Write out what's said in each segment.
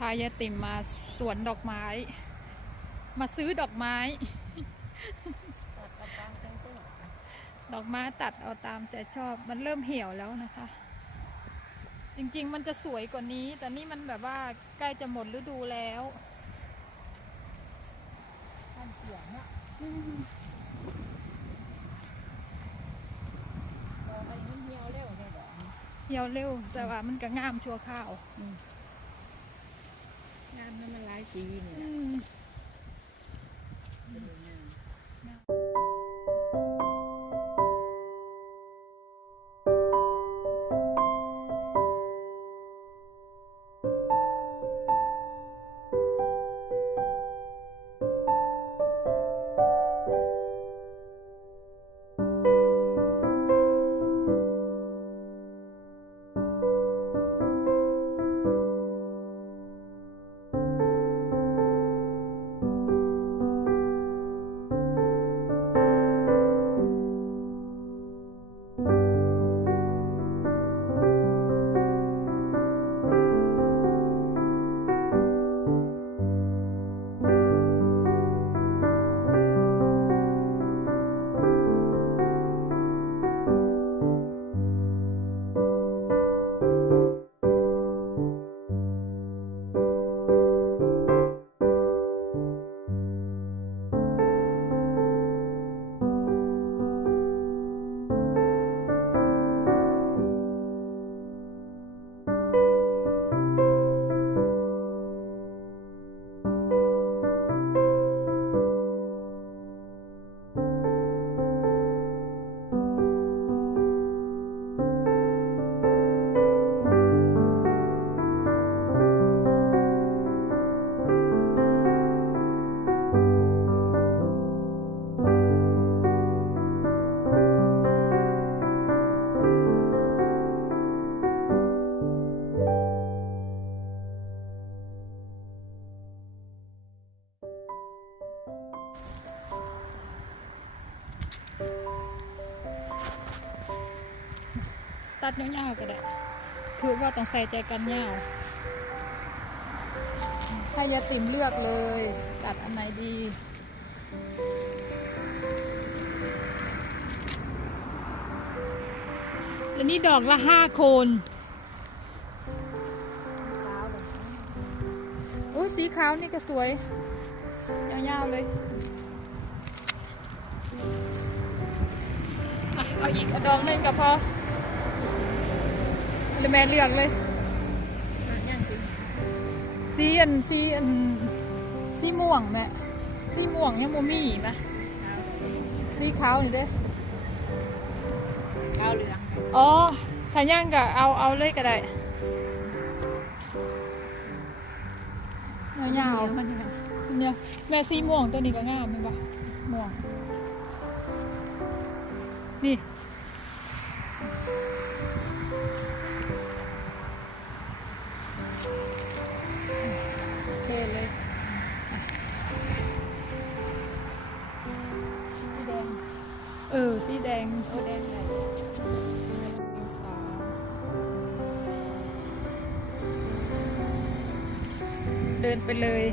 พายายติ่มมาสวนดอกไม้ มาซื้อดอกไม้ตัดกระปังจังสู้ดอกไม้ตัดเอาตามใจชอบ มันเริ่มเหี่ยวแล้วนะคะ จริงๆมันจะสวยกว่านี้ แต่นี่มันแบบว่าใกล้จะหมดฤดูแล้วท่านเสียงเนาะต่อไปมันเหี่ยวเร็วเลยดอกนี้เหี่ยวเร็วแต่ว่ามันก็งามชั่วข้าวงานมันมันหลายปีนี่อืล่ะ ตัดยาวๆก็ได้ คือว่าต้องใส่ใจกันยาวให้ยายติ่มเลือกเลย ตัดอันไหนดีแล้วนี่ดอกละห้าโคนขาวเลยโอ้ยสีขาวนี่ก็สวย ยาวๆเลย เอาอีกดอกหนึงก็พอหรือแม่เลือกเลยอะย่างจริงสีอันสีอันสีม่วงแม่สีม่วงยังโมมี่ปะขาวสีขาวนี่เด้อขาวเหลืองอ๋อถ้าย่างก็เอาเอาเลยก็ได้เอายาวๆมันเนี่ยเนี่ยแม่สีม่วงตัวนี้ก็งามไหมนปะม่วง นี่โอเคเลยสีแดง เออ สีแดงโอ้แดงเลยสองเดินไปเลย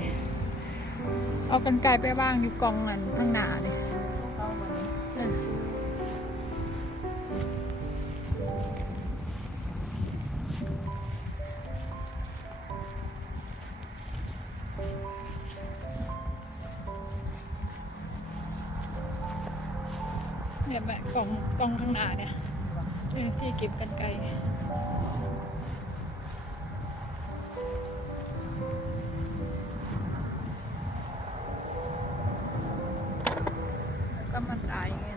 เอากันไกลไปว่างอยู่กองนั่นข้างหน้าเลยเข้ามานี้เออ เนี่ยแม่กล่องกล่องข้างหน้าเนี่ยที่เก็บกันไกลแล้วก็มาจ่ายเงิน